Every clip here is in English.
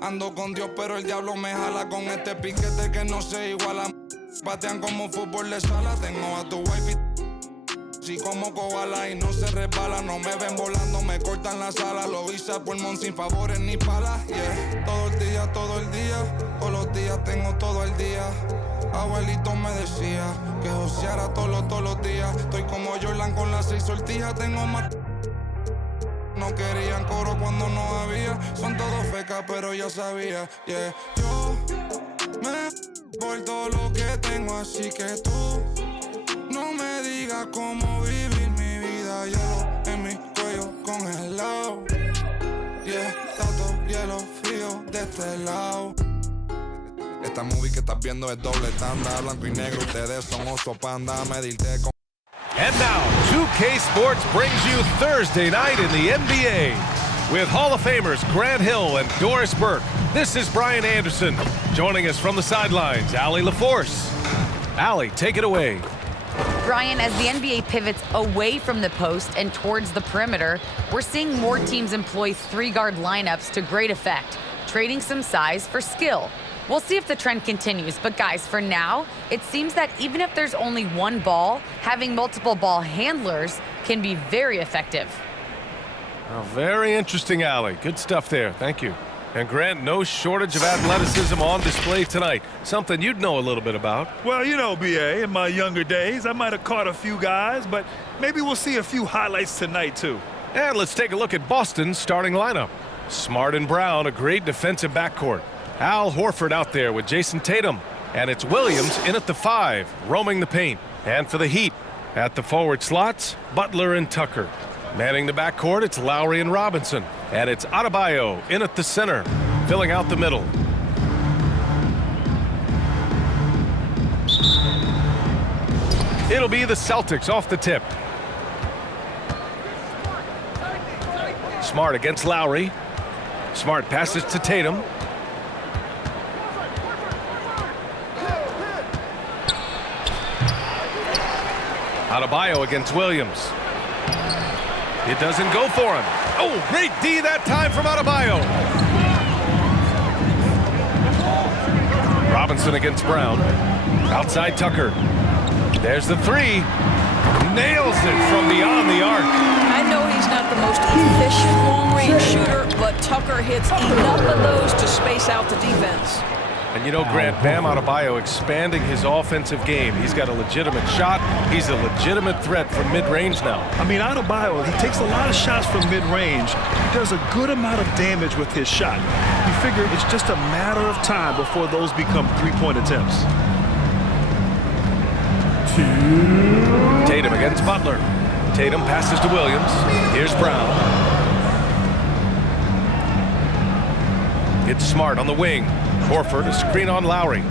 Ando con Dios, pero el diablo me jala con este piquete que no se iguala. Patean como fútbol de sala. Tengo a tu wifi sí como koala y no se resbala. No me ven volando, me cortan la sala. Lo hice a pulmón sin favores ni palas. Yeah, todo el día, todo el día. Todos los días tengo todo el día. Abuelito me decía que joseara todos los días. Estoy como Jordan con las 6 sortijas. Tengo más. No querían coro cuando no había. Son todos fecas, pero ya sabía. Yeah, yo me por todo lo que tengo, así que tú no me digas cómo vivir mi vida. Hielo en mi cuello congelado. Yeah, tanto hielo frío de este lado. Esta movie que estás viendo es doble tanda. Blanco y negro, ustedes son oso panda. Medirte con... And now, 2K Sports brings you Thursday night in the NBA. With Hall of Famers Grant Hill and Doris Burke, this is Brian Anderson. Joining us from the sidelines, Allie LaForce. Allie, take it away. Brian, as the NBA pivots away from the post and towards the perimeter, we're seeing more teams employ three-guard lineups to great effect, trading some size for skill. We'll see if the trend continues, but guys, for now, it seems that even if there's only one ball, having multiple ball handlers can be very effective. Oh, very interesting, Allie. Good stuff there. Thank you. And Grant, no shortage of athleticism on display tonight. Something you'd know a little bit about. Well, you know, BA, in my younger days, I might have caught a few guys, but maybe we'll see a few highlights tonight, too. And let's take a look at Boston's starting lineup. Smart and Brown, a great defensive backcourt. Al Horford out there with Jason Tatum. And it's Williams in at the 5, roaming the paint. And for the Heat, at the forward slots, Butler and Tucker. Manning the backcourt, it's Lowry and Robinson. And it's Adebayo in at the center, filling out the middle. It'll be the Celtics off the tip. Smart against Lowry. Smart passes to Tatum. Adebayo against Williams. It doesn't go for him. Oh, great D that time from Adebayo. Robinson against Brown. Outside Tucker. There's the 3. Nails it from beyond the arc. I know he's not the most efficient long-range shooter, but Tucker hits enough of those to space out the defense. And you know, Grant, Bam Adebayo expanding his offensive game. He's got a legitimate shot. He's a legitimate threat from mid-range now. I mean, Adebayo, he takes a lot of shots from mid-range. He does a good amount of damage with his shot. You figure it's just a matter of time before those become three-point attempts. Tatum against Butler. Tatum passes to Williams. Here's Brown. It's Smart on the wing. Horford, a screen on Lowry.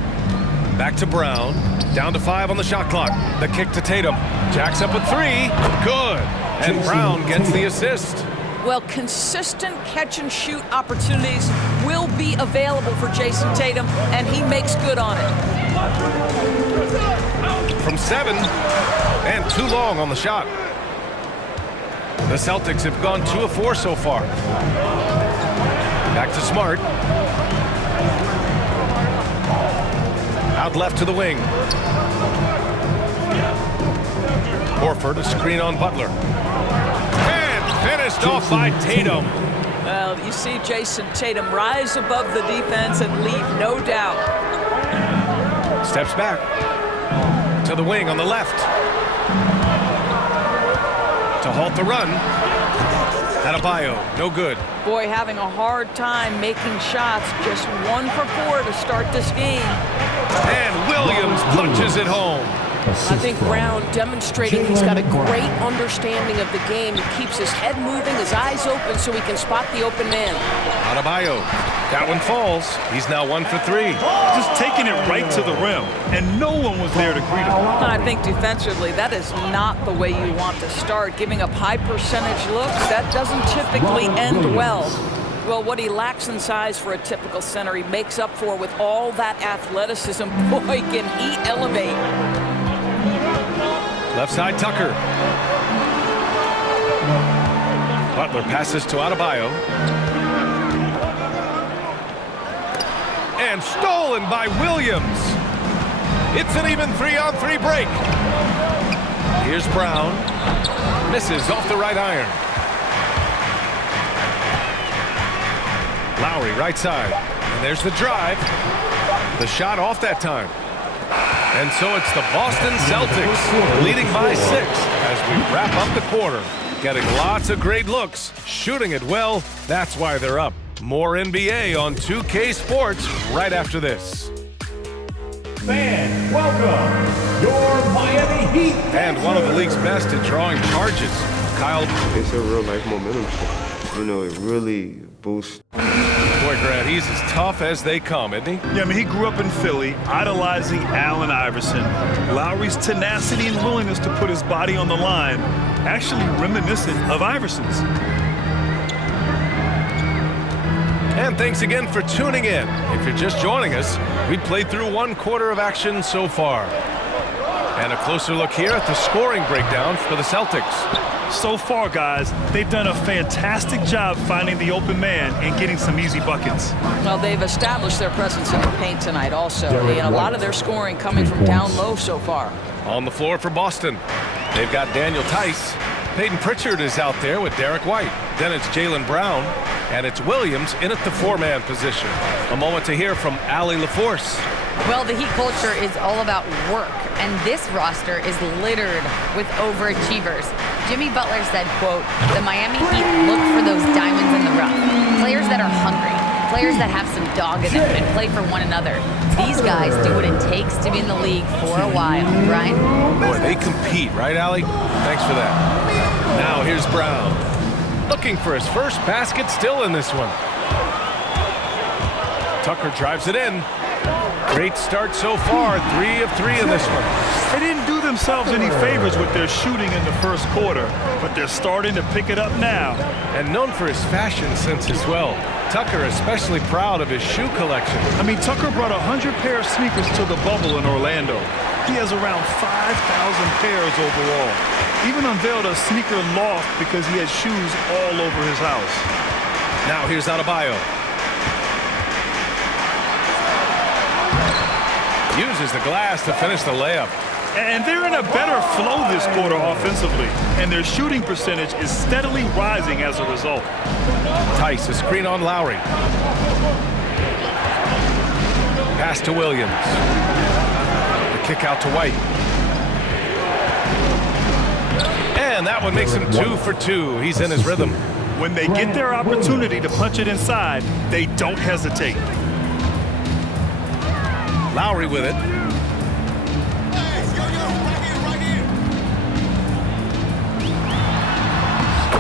Back to Brown. Down to 5 on the shot clock. The kick to Tatum. Jacks up with 3. Good. And Brown gets the assist. Well, consistent catch-and-shoot opportunities will be available for Jason Tatum, and he makes good on it. From 7, and too long on the shot. The Celtics have gone 2 of 4 so far. Back to Smart. Out left to the wing. Horford, a screen on Butler. And finished off by Tatum. Well, you see Jason Tatum rise above the defense and leave no doubt. Steps back to the wing on the left. To halt the run. Adebayo, no good. Boy, having a hard time making shots. Just 1 for 4 to start this game. And Williams punches it home. I think Brown demonstrating he's got a great understanding of the game. He keeps his head moving, his eyes open so he can spot the open man. Adebayo, that one falls. He's now 1 for 3. Just taking it right to the rim, and no one was there to greet him. I think defensively, that is not the way you want to start. Giving up high percentage looks, that doesn't typically end well. Well, what he lacks in size for a typical center, he makes up for with all that athleticism. Boy, can he elevate. Left side, Tucker. Butler passes to Adebayo. and stolen by Williams. It's an even 3-on-3 break. Here's Brown. Misses off the right iron. Lowry right side. And there's the drive. The shot off that time. And so it's the Boston Celtics leading by 6 as we wrap up the quarter. Getting lots of great looks, shooting it well. That's why they're up. More NBA on 2K Sports right after this. Fans, welcome your Miami Heat. And one of the league's best at drawing charges. Kyle. It's a real life momentum shift. You know, it really boosts. Boy, Grant, he's as tough as they come, isn't he? Yeah, I mean, he grew up in Philly, idolizing Allen Iverson. Lowry's tenacity and willingness to put his body on the line, actually reminiscent of Iverson's. And thanks again for tuning in. If you're just joining us, we played through 1 quarter of action so far. And a closer look here at the scoring breakdown for the Celtics. So far, guys, they've done a fantastic job finding the open man and getting some easy buckets. Well, they've established their presence in the paint tonight also. And a lot of their scoring coming from down low so far. On the floor for Boston, they've got Daniel Tice. Peyton Pritchard is out there with Derek White. Then it's Jaylen Brown. And it's Williams in at the 4-man position. A moment to hear from Allie LaForce. Well, the Heat culture is all about work, and this roster is littered with overachievers. Jimmy Butler said, quote, "The Miami Heat look for those diamonds in the rough. Players that are hungry, players that have some dog in them and play for one another. These guys do what it takes to be in the league for a while." Brian? Boy, they compete, right, Allie? Thanks for that. Now here's Brown. Looking for his first basket still in this one. Tucker drives it in. Great start so far, 3 of 3 in this one. They didn't do themselves any favors with their shooting in the first quarter, but they're starting to pick it up now. And known for his fashion sense as well. Tucker especially proud of his shoe collection. I mean, Tucker brought 100 pair of sneakers to the bubble in Orlando. He has around 5,000 pairs overall. Even unveiled a sneaker loft because he has shoes all over his house. Now here's Adebayo. Uses the glass to finish the layup. And they're in a better flow this quarter offensively, and their shooting percentage is steadily rising as a result. Tice, a screen on Lowry. Pass to Williams. The kick out to White. And that one makes him 2 for 2. He's in his rhythm. When they get their opportunity to punch it inside, they don't hesitate. Lowry with it.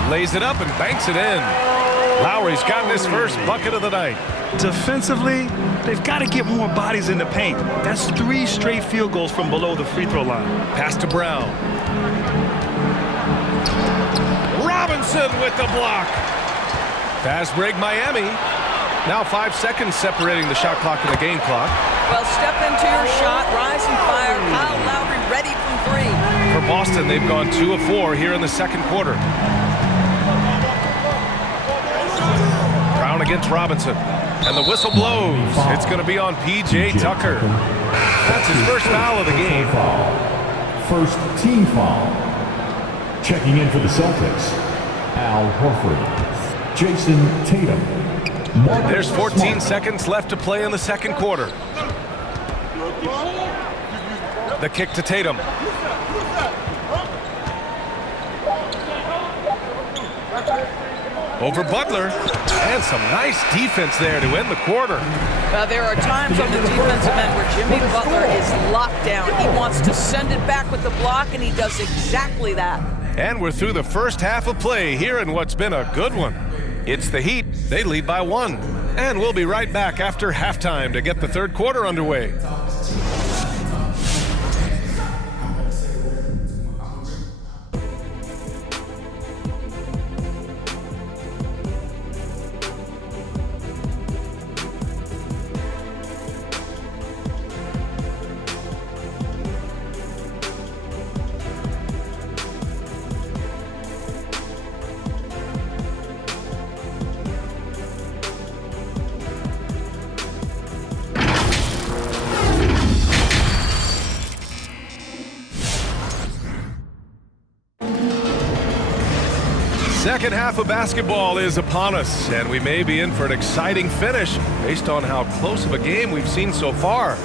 Lays it up and banks it in. Lowry's gotten his first bucket of the night. Defensively, they've got to get more bodies in the paint. That's 3 straight field goals from below the free throw line. Pass to Brown. Robinson with the block. Fast break Miami. Now 5 seconds separating the shot clock and the game clock. Well, step into your shot, rise and fire. Kyle Lowry ready from 3. For Boston, they've gone 2 of 4 here in the second quarter. Brown against Robinson. And the whistle blows. It's going to be on P.J. Tucker. That's his first foul of the game. First team foul. Checking in for the Celtics, Al Horford, Jason Tatum. There's 14 seconds left to play in the second quarter. The kick to Tatum. Over Butler. And some nice defense there to end the quarter. There are times on the defensive end where Jimmy Butler is locked down. He wants to send it back with the block, and he does exactly that. And we're through the first half of play here in what's been a good one. It's the Heat. They lead by 1. And we'll be right back after halftime to get the third quarter underway. second half of basketball is upon us, and we may be in for an exciting finish based on how close of a game we've seen so far.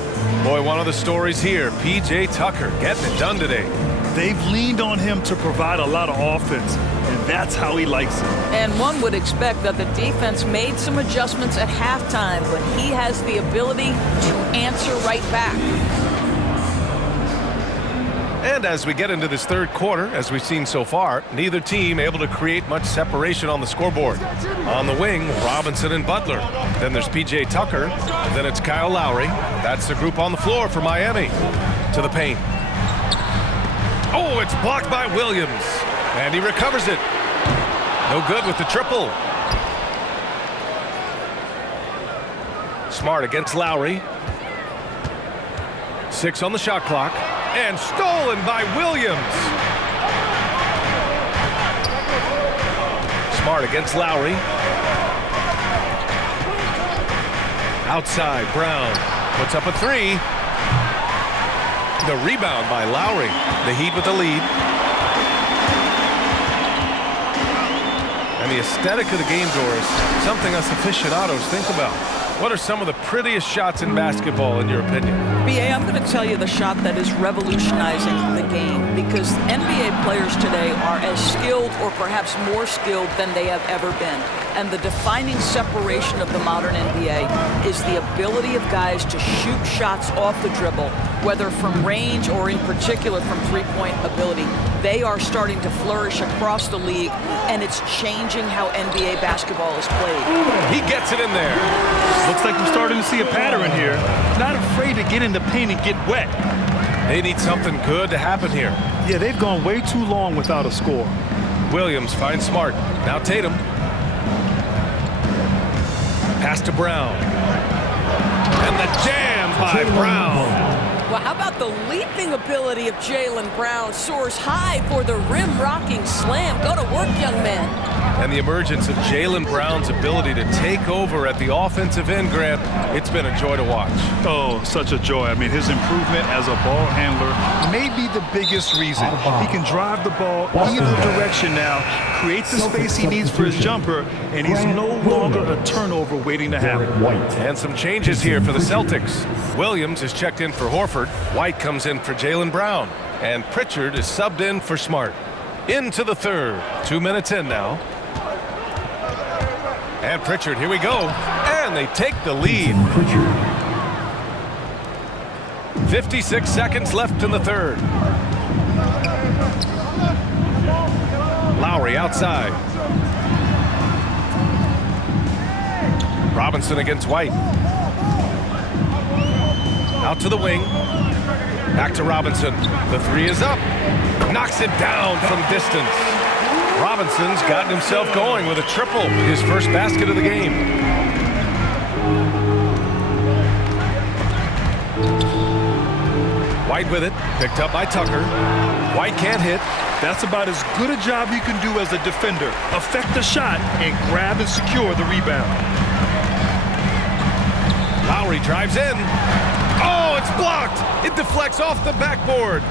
Boy, one of the stories here, P.J. Tucker getting it done today. They've leaned on him to provide a lot of offense, and that's how he likes it. And one would expect that the defense made some adjustments at halftime, but he has the ability to answer right back. And as we get into this third quarter, as we've seen so far, neither team able to create much separation on the scoreboard. On the wing, Robinson and Butler. Then there's P.J. Tucker. Then it's Kyle Lowry. That's the group on the floor for Miami. To the paint. Oh, it's blocked by Williams. And he recovers it. No good with the triple. Smart against Lowry. 6 on the shot clock. And stolen by Williams. Smart against Lowry. Outside, Brown puts up a 3. The rebound by Lowry. The Heat with the lead. And the aesthetic of the game, Doris, something us aficionados think about. What are some of the prettiest shots in basketball, in your opinion? BA, I'm going to tell you the shot that is revolutionizing the game, because NBA players today are as skilled or perhaps more skilled than they have ever been. And the defining separation of the modern NBA is the ability of guys to shoot shots off the dribble, whether from range or in particular from three-point ability. They are starting to flourish across the league, and it's changing how NBA basketball is played. He gets it in there. Looks like we're starting to see a pattern here. Not afraid to get in the paint and get wet. They need something good to happen here. Yeah, they've gone way too long without a score. Williams finds Smart. Now Tatum. Pass to Brown. And the jam by Brown. Well, how about the leaping ability of Jaylen Brown? Soars high for the rim-rocking slam. Go to work, young man. And the emergence of Jaylen Brown's ability to take over at the offensive end, Grant, it's been a joy to watch. Oh, such a joy. I mean, his improvement as a ball handler may be the biggest reason. He can drive the ball either direction now, create the space he needs for his jumper, and he's no longer a turnover waiting to happen. And some changes here for the Celtics. Williams is checked in for Horford. White comes in for Jaylen Brown. And Pritchard is subbed in for Smart. Into the third. 2 minutes in now. And Pritchard, here we go. And they take the lead. 56 seconds left in the third. Lowry outside. Robinson against White. Out to the wing. Back to Robinson. The 3 is up. Knocks it down from distance. Robinson's gotten himself going with a triple. His first basket of the game. White with it. Picked up by Tucker. White can't hit. That's about as good a job you can do as a defender. Affect the shot and grab and secure the rebound. Lowry drives in. Oh, it's blocked. It deflects off the backboard.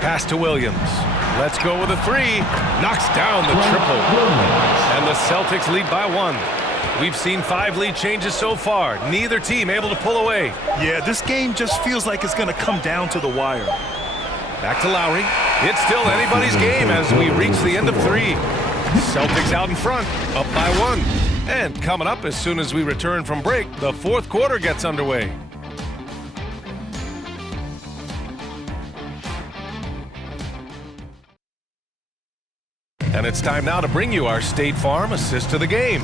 Pass to Williams. Let's go with a 3. Knocks down the triple. And the Celtics lead by 1. We've seen 5 lead changes so far. Neither team able to pull away. Yeah, this game just feels like it's going to come down to the wire. Back to Lowry. It's still anybody's game as we reach the end of 3. Celtics out in front, up by 1. And coming up as soon as we return from break, the fourth quarter gets underway. And it's time now to bring you our State Farm assist to the game.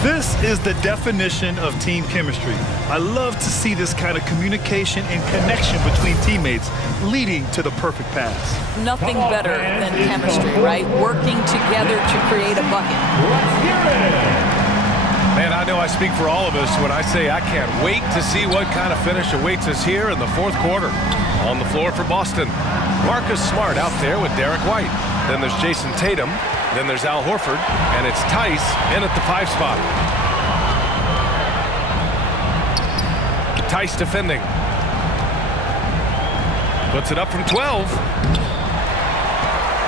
This is the definition of team chemistry. I love to see this kind of communication and connection between teammates leading to the perfect pass. Nothing better than chemistry, right? Working together to create a bucket. Man, I know I speak for all of us when I say I can't wait to see what kind of finish awaits us here in the fourth quarter. On the floor for Boston, Marcus Smart out there with Derek White. Then there's Jason Tatum. Then there's Al Horford. And it's Tice in at the 5 spot. Tice defending. Puts it up from 12.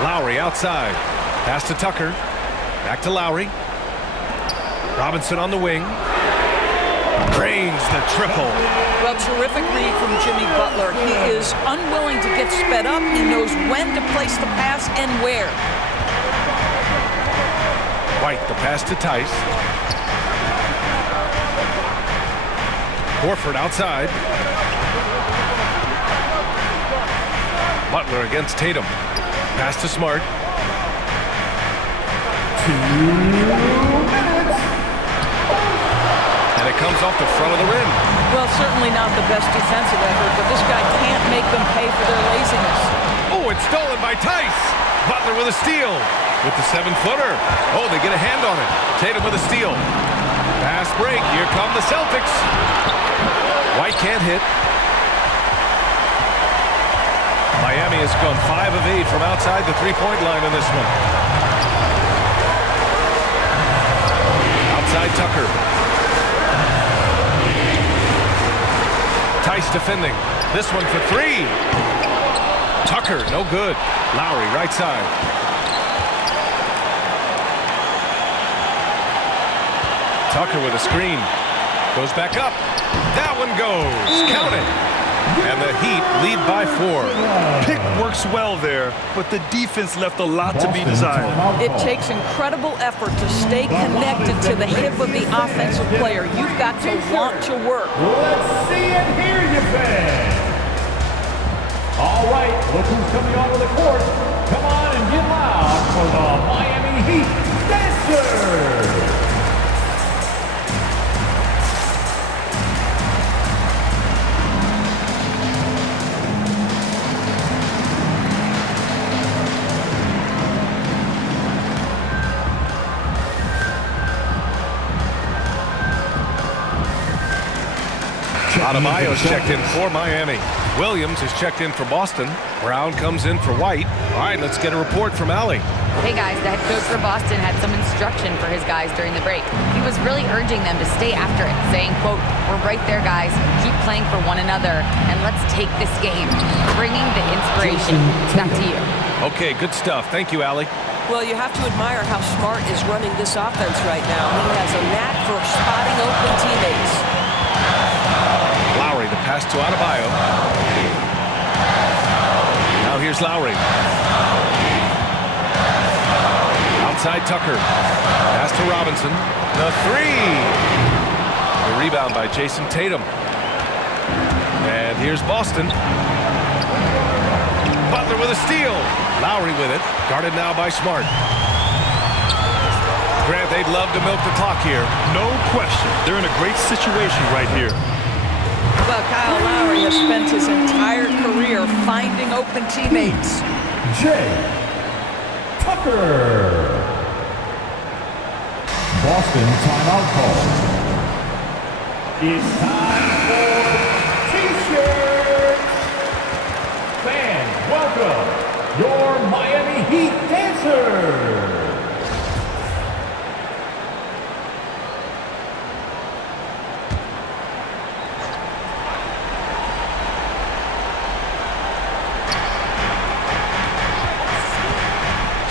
Lowry outside. Pass to Tucker. Back to Lowry. Robinson on the wing. Cranes the triple. Well, terrific read from Jimmy Butler. He is unwilling to get sped up. He knows when to place the pass and where. White, the pass to Tice. Horford outside. Butler against Tatum. Pass to Smart. 2 minutes. And it comes off the front of the rim. Well, certainly not the best defensive effort, but this guy can't make them pay for their laziness. Oh, it's stolen by Tice. Butler with a steal. With the 7-footer. Oh, they get a hand on it. Tatum with a steal. Fast break. Here come the Celtics. White can't hit. Miami has gone 5 of 8 from outside the three-point line in this one. Outside Tucker. Tice defending. This one for 3. Tucker, no good. Lowry, right side. Tucker with a screen. Goes back up. That one goes. Count it. And the Heat lead by 4. Pick works well there, but the defense left a lot to be desired. It takes incredible effort to stay connected to the hip of the offensive player. You've got to want to work. Let's see and hear you, fans. All right, look who's coming onto the court. Come on and get loud for the Miami Heat Dancers. Adebayo's checked in for Miami. Williams is checked in for Boston. Brown comes in for White. All right, let's get a report from Allie. Hey guys, the head coach for Boston had some instruction for his guys during the break. He was really urging them to stay after it, saying, quote, "We're right there, guys. Keep playing for one another, and let's take this game." Bringing the inspiration. Back to you. Okay, good stuff. Thank you, Allie. Well, you have to admire how Smart is running this offense right now. He has a knack for spotting open teammates. Lowry, the pass to Adebayo. Now here's Lowry. Outside Tucker. Pass to Robinson. The 3. The rebound by Jason Tatum. And here's Boston. Butler with a steal. Lowry with it. Guarded now by Smart. Grant, they'd love to milk the clock here. No question. They're in a great situation right here. Well, Kyle Lowry has spent his entire career finding open teammates. Jay Tucker. Boston timeout call. It's time for T-shirts. Fans, welcome your Miami Heat dancers.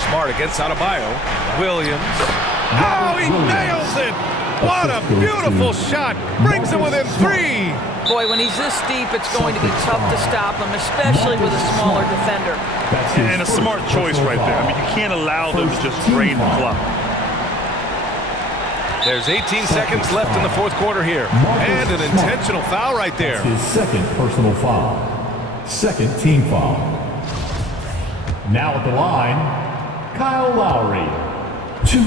Smart against Adebayo. Williams. Oh, he nails it! What a beautiful shot! Brings him within 3. Boy, when he's this deep, it's going to be tough to stop him, especially with a smaller defender. And a smart choice right there. I mean, you can't allow them to just drain the clock. There's 18 seconds left in the fourth quarter here. And an intentional foul right there. His second personal foul. Second team foul. Now at the line, Kyle Lowry. 2.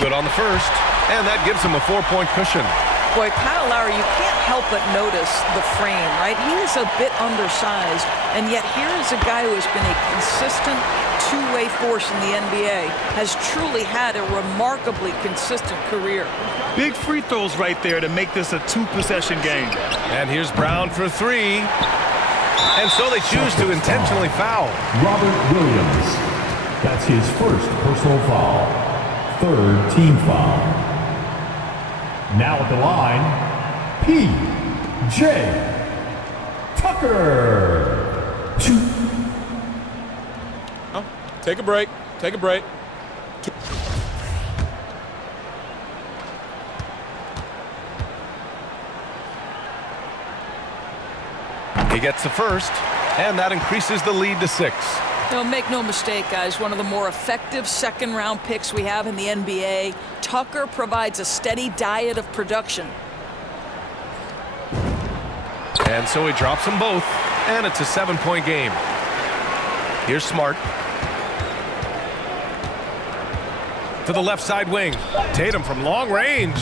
Good on the first, and that gives him a 4-point cushion. Boy, Kyle Lowry, you can't help but notice the frame, right? He is a bit undersized, and yet here is a guy who has been a consistent two-way force in the NBA, has truly had a remarkably consistent career. Big free throws right there to make this a 2-possession game. And here's Brown for 3. And so they choose to intentionally foul. Robert Williams. That's his first personal foul. Third team foul. Now at the line, P.J. Tucker. 2. Take a break. Take a break. He gets the first, and that increases the lead to 6. Make no mistake, guys, one of the more effective second-round picks we have in the NBA. Tucker provides a steady diet of production. And so he drops them both, and it's a 7-point game. Here's Smart. To the left side wing. Tatum from long range.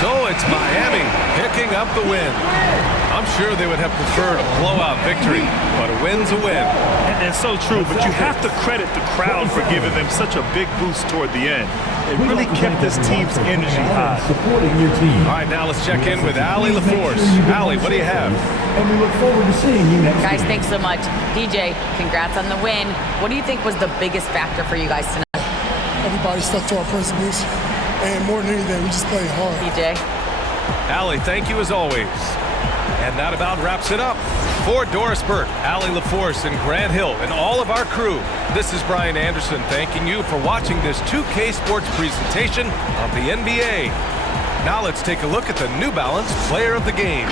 So it's Miami picking up the win. I'm sure they would have preferred a blowout victory, but a win's a win. And that's so true, but you have to credit the crowd for giving them such a big boost toward the end. It really kept this team's energy high. Supporting your team. All right, now let's check in with Allie LaForce. Allie, what do you have? And we look forward to seeing you next Guys, week. thanks so much. DJ, congrats on the win. What do you think was the biggest factor for you guys tonight? Everybody stuck to our principles, and more than anything, we just played hard. DJ? Allie, thank you as always. And that about wraps it up. For Doris Burke, Allie LaForce, and Grant Hill, and all of our crew, this is Brian Anderson thanking you for watching this 2K Sports presentation of the NBA. Now let's take a look at the New Balance Player of the Game.